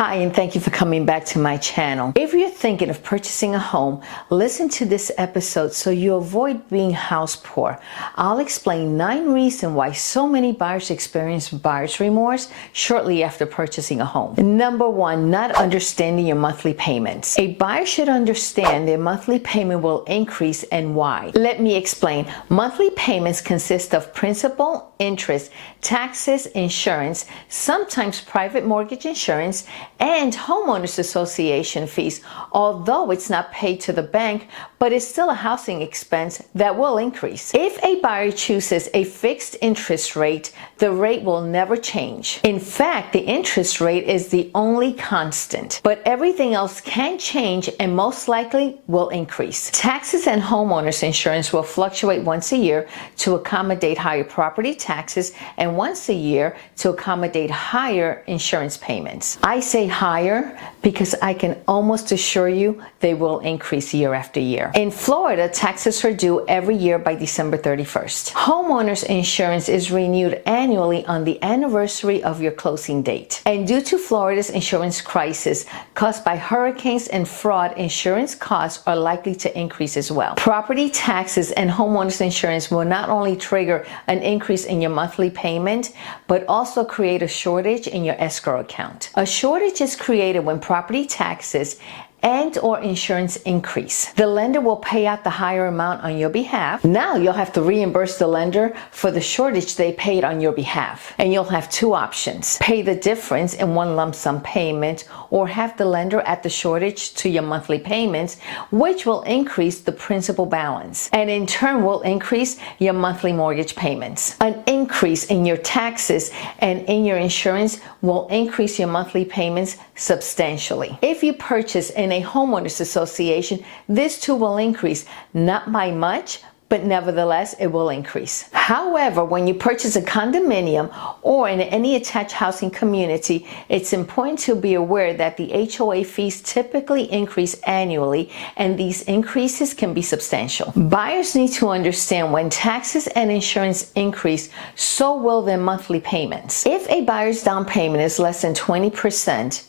Hi, and thank you for coming back to my channel. If you're thinking of purchasing a home, listen to this episode so you avoid being house poor. I'll explain 9 reasons why so many buyers experience buyer's remorse shortly after purchasing a home. Number 1, not understanding your monthly payments. A buyer should understand their monthly payment will increase and why. Let me explain. Monthly payments consist of principal, interest, taxes, insurance, sometimes private mortgage insurance, and homeowners association fees, although it's not paid to the bank, but it's still a housing expense that will increase. If a buyer chooses a fixed interest rate, the rate will never change. In fact, the interest rate is the only constant, but everything else can change and most likely will increase. Taxes and homeowners insurance will fluctuate once a year to accommodate higher property taxes and once a year to accommodate higher insurance payments. I say higher because I can almost assure you they will increase year after year. In Florida, taxes are due every year by December 31st. Homeowners insurance is renewed annually on the anniversary of your closing date. And due to Florida's insurance crisis caused by hurricanes and fraud, insurance costs are likely to increase as well. Property taxes and homeowners insurance will not only trigger an increase in your monthly payment, but also create a shortage in your escrow account. A shortage is created when property taxes and or insurance increase. The lender will pay out the higher amount on your behalf. Now you'll have to reimburse the lender for the shortage they paid on your behalf. And you'll have 2 options. Pay the difference in one lump sum payment or have the lender add the shortage to your monthly payments, which will increase the principal balance and in turn will increase your monthly mortgage payments. An increase in your taxes and in your insurance will increase your monthly payments substantially. If you purchase in a homeowners association, this too will increase, not by much, but nevertheless it will increase. However, when you purchase a condominium or in any attached housing community, it's important to be aware that the HOA fees typically increase annually, and these increases can be substantial. Buyers need to understand when taxes and insurance increase, so will their monthly payments. If a buyer's down payment is less than 20%,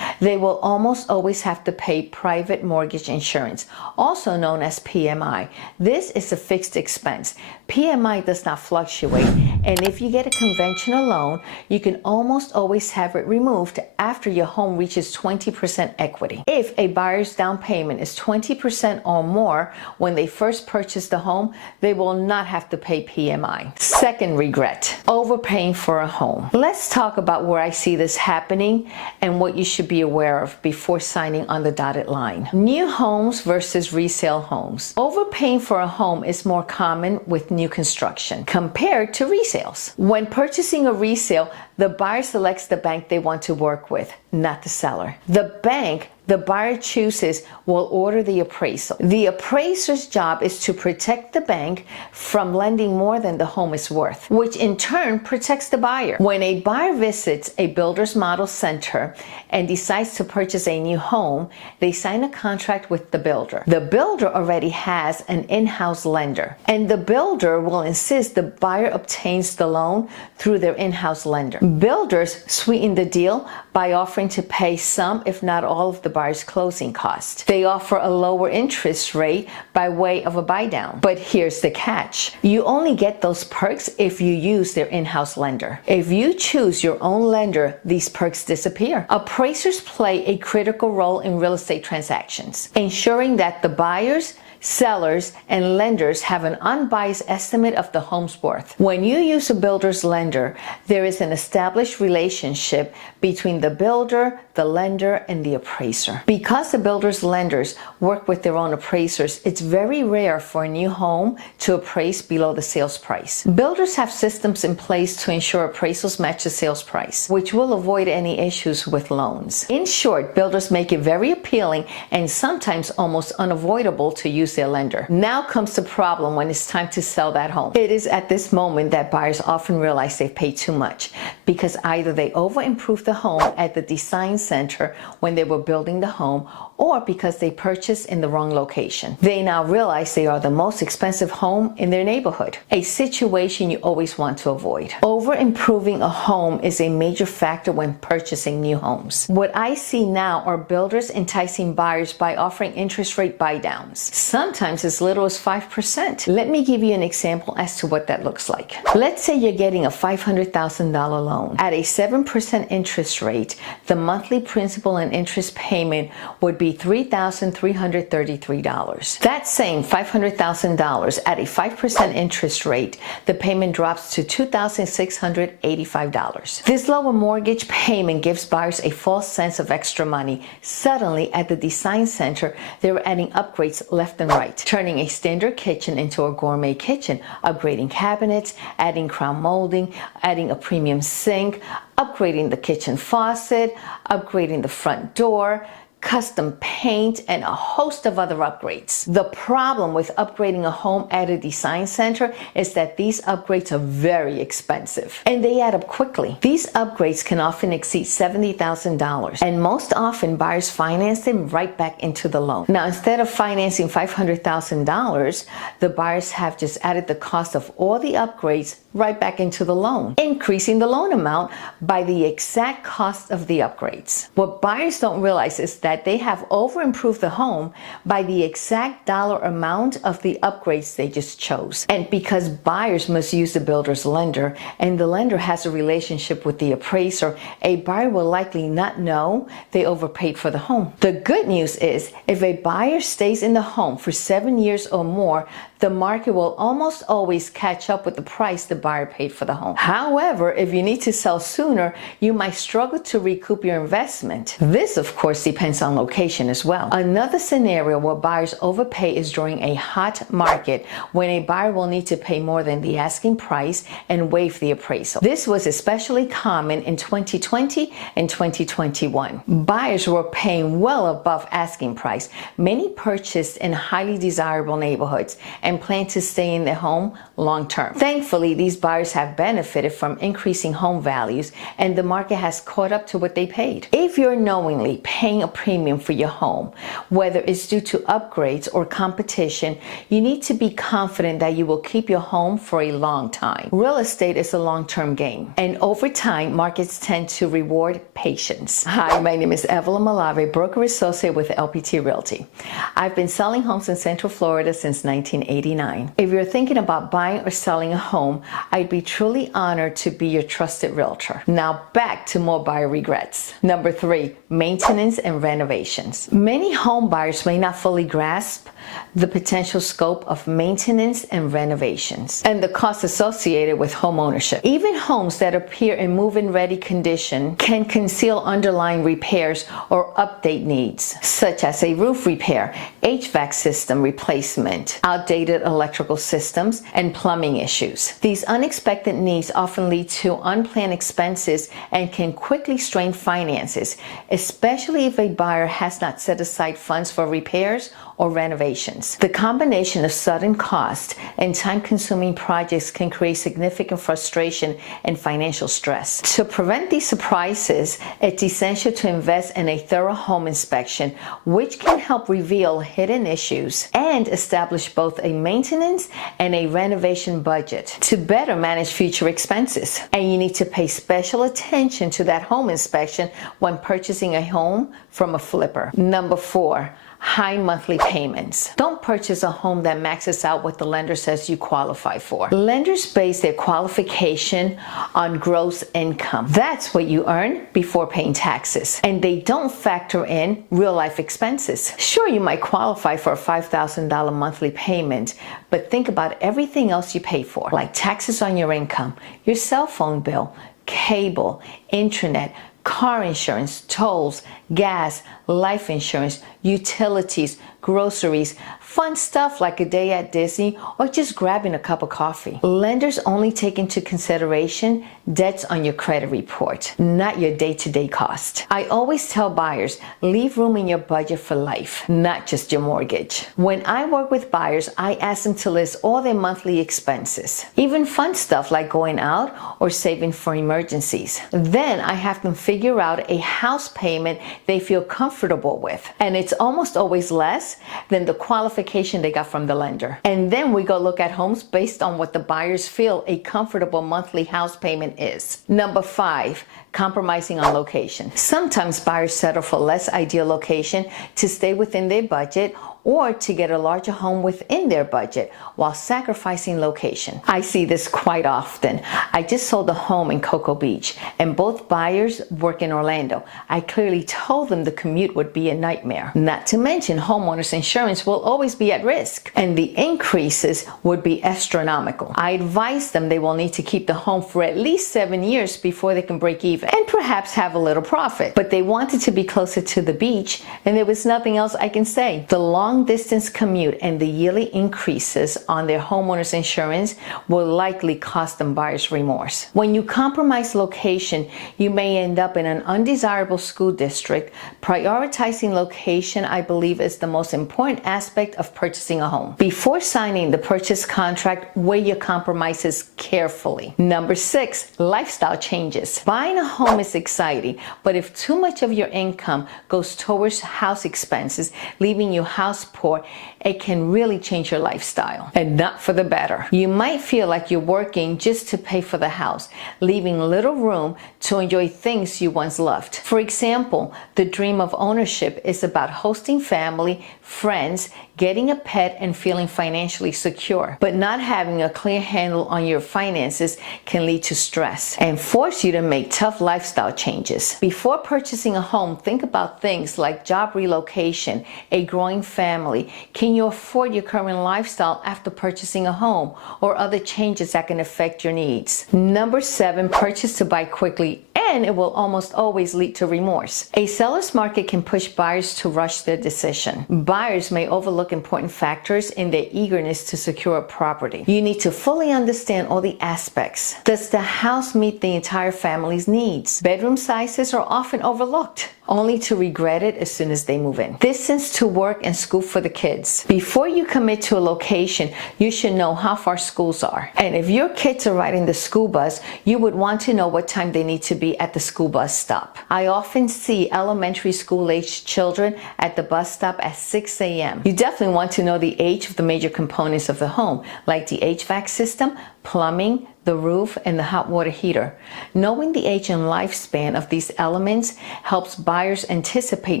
they will almost always have to pay private mortgage insurance, also known as PMI. This is a fixed expense. PMI does not fluctuate, and if you get a conventional loan, you can almost always have it removed after your home reaches 20% equity. If a buyer's down payment is 20% or more when they first purchase the home, they will not have to pay PMI. Second regret, overpaying for a home. Let's talk about where I see this happening and what you should be aware of before signing on the dotted line. New homes versus resale homes. Overpaying for a home is more common with new construction compared to resales. When purchasing a resale, the buyer selects the bank they want to work with, not the seller. The bank the buyer chooses will order the appraisal. The appraiser's job is to protect the bank from lending more than the home is worth, which in turn protects the buyer. When a buyer visits a builder's model center and decides to purchase a new home, they sign a contract with the builder. The builder already has an in-house lender, and the builder will insist the buyer obtains the loan through their in-house lender. Builders sweeten the deal by offering to pay some, if not all, of the buyer's closing costs. They offer a lower interest rate by way of a buy down. But here's the catch. You only get those perks if you use their in-house lender. If you choose your own lender, these perks disappear. Appraisers play a critical role in real estate transactions, ensuring that the buyers, sellers, and lenders have an unbiased estimate of the home's worth. When you use a builder's lender, there is an established relationship between the builder, the lender, and the appraiser. Because the builder's lenders work with their own appraisers, it's very rare for a new home to appraise below the sales price. Builders have systems in place to ensure appraisals match the sales price, which will avoid any issues with loans. In short, builders make it very appealing and sometimes almost unavoidable to use use their lender. Now comes the problem when it's time to sell that home. It is at this moment that buyers often realize they've paid too much because either they over-improved the home at the design center when they were building the home, or because they purchased in the wrong location. They now realize they are the most expensive home in their neighborhood, a situation you always want to avoid. Over-improving a home is a major factor when purchasing new homes. What I see now are builders enticing buyers by offering interest rate buy-downs, sometimes as little as 5%. Let me give you an example as to what that looks like. Let's say you're getting a $500,000 loan. At a 7% interest rate, the monthly principal and interest payment would be $3,333. That same $500,000 at a 5% interest rate, the payment drops to $2,685. This lower mortgage payment gives buyers a false sense of extra money. Suddenly, at the design center, they were adding upgrades left and right, turning a standard kitchen into a gourmet kitchen, upgrading cabinets, adding crown molding, adding a premium sink, upgrading the kitchen faucet, upgrading the front door, custom paint, and a host of other upgrades. The problem with upgrading a home at a design center is that these upgrades are very expensive and they add up quickly. These upgrades can often exceed $70,000, and most often buyers finance them right back into the loan. Now, instead of financing $500,000, the buyers have just added the cost of all the upgrades right back into the loan, increasing the loan amount by the exact cost of the upgrades. What buyers don't realize is that they have over-improved the home by the exact dollar amount of the upgrades they just chose. And because buyers must use the builder's lender, and the lender has a relationship with the appraiser, a buyer will likely not know they overpaid for the home. The good news is, if a buyer stays in the home for 7 years or more, the market will almost always catch up with the price the buyer paid for the home. However, if you need to sell sooner, you might struggle to recoup your investment. This, of course, depends on location as well. Another scenario where buyers overpay is during a hot market, when a buyer will need to pay more than the asking price and waive the appraisal. This was especially common in 2020 and 2021. Buyers were paying well above asking price. Many purchased in highly desirable neighborhoods and plan to stay in their home long term. Thankfully, these buyers have benefited from increasing home values, and the market has caught up to what they paid. If you're knowingly paying a premium for your home, whether it's due to upgrades or competition, you need to be confident that you will keep your home for a long time. Real estate is a long-term game, and over time, markets tend to reward patience. Hi, my name is Evelyn Malave, broker associate with LPT Realty. I've been selling homes in Central Florida since 1989. If you're thinking about buying or selling a home, I'd be truly honored to be your trusted realtor. Now back to more buyer regrets. Number 3, maintenance and renovations. Many home buyers may not fully grasp the potential scope of maintenance and renovations and the costs associated with home ownership. Even homes that appear in move-in ready condition can conceal underlying repairs or update needs, such as a roof repair, HVAC system replacement, outdated electrical systems, and plumbing issues. These unexpected needs often lead to unplanned expenses and can quickly strain finances, especially if a buyer has not set aside funds for repairs or renovations. The combination of sudden cost and time-consuming projects can create significant frustration and financial stress. To prevent these surprises, it's essential to invest in a thorough home inspection, which can help reveal hidden issues and establish both a maintenance and a renovation budget to better manage future expenses. And you need to pay special attention to that home inspection when purchasing a home from a flipper. Number 4, high monthly payments. Don't purchase a home that maxes out what the lender says you qualify for. Lenders base their qualification on gross income. That's what you earn before paying taxes. And they don't factor in real life expenses. Sure, you might qualify for a $5,000 monthly payment, but think about everything else you pay for, like taxes on your income, your cell phone bill, cable, internet, car insurance, tolls, gas, life insurance, utilities, groceries, fun stuff like a day at Disney or just grabbing a cup of coffee. Lenders only take into consideration debts on your credit report, not your day-to-day cost. I always tell buyers, leave room in your budget for life, not just your mortgage. When I work with buyers, I ask them to list all their monthly expenses, even fun stuff like going out or saving for emergencies. Then I have them figure out a house payment they feel comfortable with, and it's almost always less than the qualification they got from the lender. And then we go look at homes based on what the buyers feel a comfortable monthly house payment is. Number 5, compromising on location. Sometimes buyers settle for less ideal location to stay within their budget or to get a larger home within their budget while sacrificing location. I see this quite often. I just sold a home in Cocoa Beach and both buyers work in Orlando. I clearly told them the commute would be a nightmare. Not to mention homeowners insurance will always be at risk and the increases would be astronomical. I advised them they will need to keep the home for at least 7 years before they can break even and perhaps have a little profit. But they wanted to be closer to the beach and there was nothing else I can say. The long distance commute and the yearly increases on their homeowners insurance will likely cost them buyer's remorse. When you compromise location, you may end up in an undesirable school district. Prioritizing location, I believe, is the most important aspect of purchasing a home. Before signing the purchase contract, weigh your compromises carefully. Number 6, lifestyle changes. Buying a home is exciting, but if too much of your income goes towards house expenses, leaving your house poor, it can really change your lifestyle, and not for the better. You might feel like you're working just to pay for the house, leaving little room to enjoy things you once loved. For example, the dream of ownership is about hosting family, friends, getting a pet, and feeling financially secure. But not having a clear handle on your finances can lead to stress and force you to make tough lifestyle changes. Before purchasing a home, think about things like job relocation, a growing family. Can you afford your current lifestyle after purchasing a home, or other changes that can affect your needs? Number 7, purchase to buy quickly, and it will almost always lead to remorse. A seller's market can push buyers to rush their decision. Buyers may overlook important factors in their eagerness to secure a property. You need to fully understand all the aspects. Does the house meet the entire family's needs? Bedroom sizes are often overlooked, only to regret it as soon as they move in. Distance to work and school for the kids. Before you commit to a location, you should know how far schools are. And if your kids are riding the school bus, you would want to know what time they need to be at the school bus stop. I often see elementary school-aged children at the bus stop at 6 a.m. You definitely want to know the age of the major components of the home, like the HVAC system, plumbing, the roof, and the hot water heater. Knowing the age and lifespan of these elements helps buyers anticipate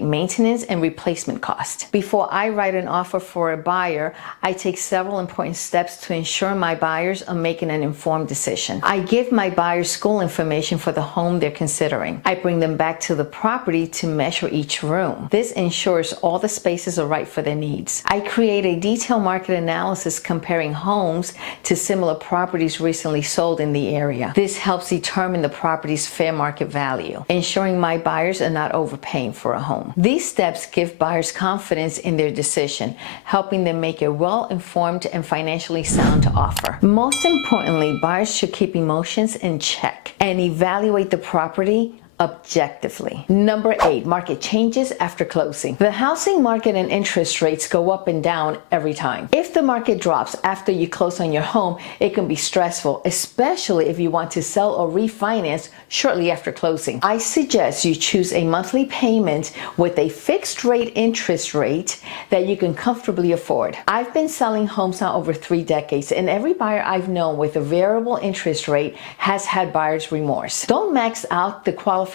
maintenance and replacement costs. Before I write an offer for a buyer, I take several important steps to ensure my buyers are making an informed decision. I give my buyers school information for the home they're considering. I bring them back to the property to measure each room. This ensures all the spaces are right for their needs. I create a detailed market analysis comparing homes to similar properties recently sold in the area. This helps determine the property's fair market value, ensuring my buyers are not overpaying for a home. These steps give buyers confidence in their decision, helping them make a well-informed and financially sound offer. Most importantly, buyers should keep emotions in check and evaluate the property objectively. Number 8, market changes after closing. The housing market and interest rates go up and down every time. If the market drops after you close on your home, it can be stressful, especially if you want to sell or refinance shortly after closing. I suggest you choose a monthly payment with a fixed rate interest rate that you can comfortably afford. I've been selling homes now over 3 decades, and every buyer I've known with a variable interest rate has had buyer's remorse. Don't max out the qualification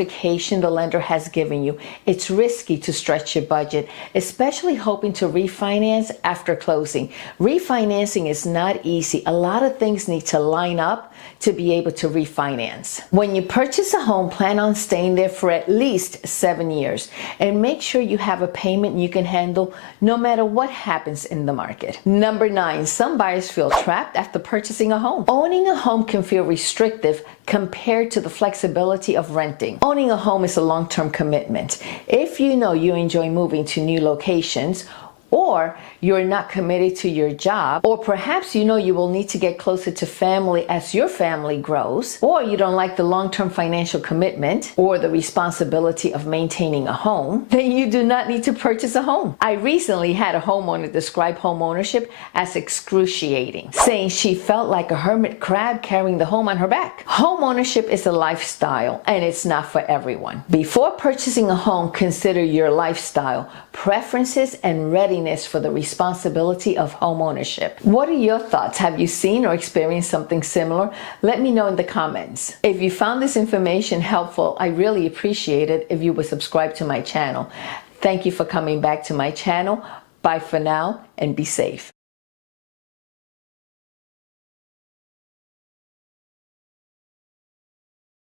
the lender has given you. It's risky to stretch your budget, especially hoping to refinance after closing. Refinancing is not easy. A lot of things need to line up to be able to refinance. When you purchase a home, plan on staying there for at least 7 years and make sure you have a payment you can handle no matter what happens in the market. Number 9, some buyers feel trapped after purchasing a home. Owning a home can feel restrictive compared to the flexibility of renting. Owning a home is a long-term commitment. If you know you enjoy moving to new locations or you're not committed to your job, or perhaps you know you will need to get closer to family as your family grows, or you don't like the long-term financial commitment or the responsibility of maintaining a home, then you do not need to purchase a home. I recently had a homeowner describe home ownership as excruciating, saying she felt like a hermit crab carrying the home on her back. Home ownership is a lifestyle, and it's not for everyone. Before purchasing a home, consider your lifestyle, preferences, and readiness for the responsibility of home ownership. What are your thoughts? Have you seen or experienced something similar? Let me know in the comments. If you found this information helpful, I really appreciate it if you would subscribe to my channel. Thank you for coming back to my channel. Bye for now, and be safe.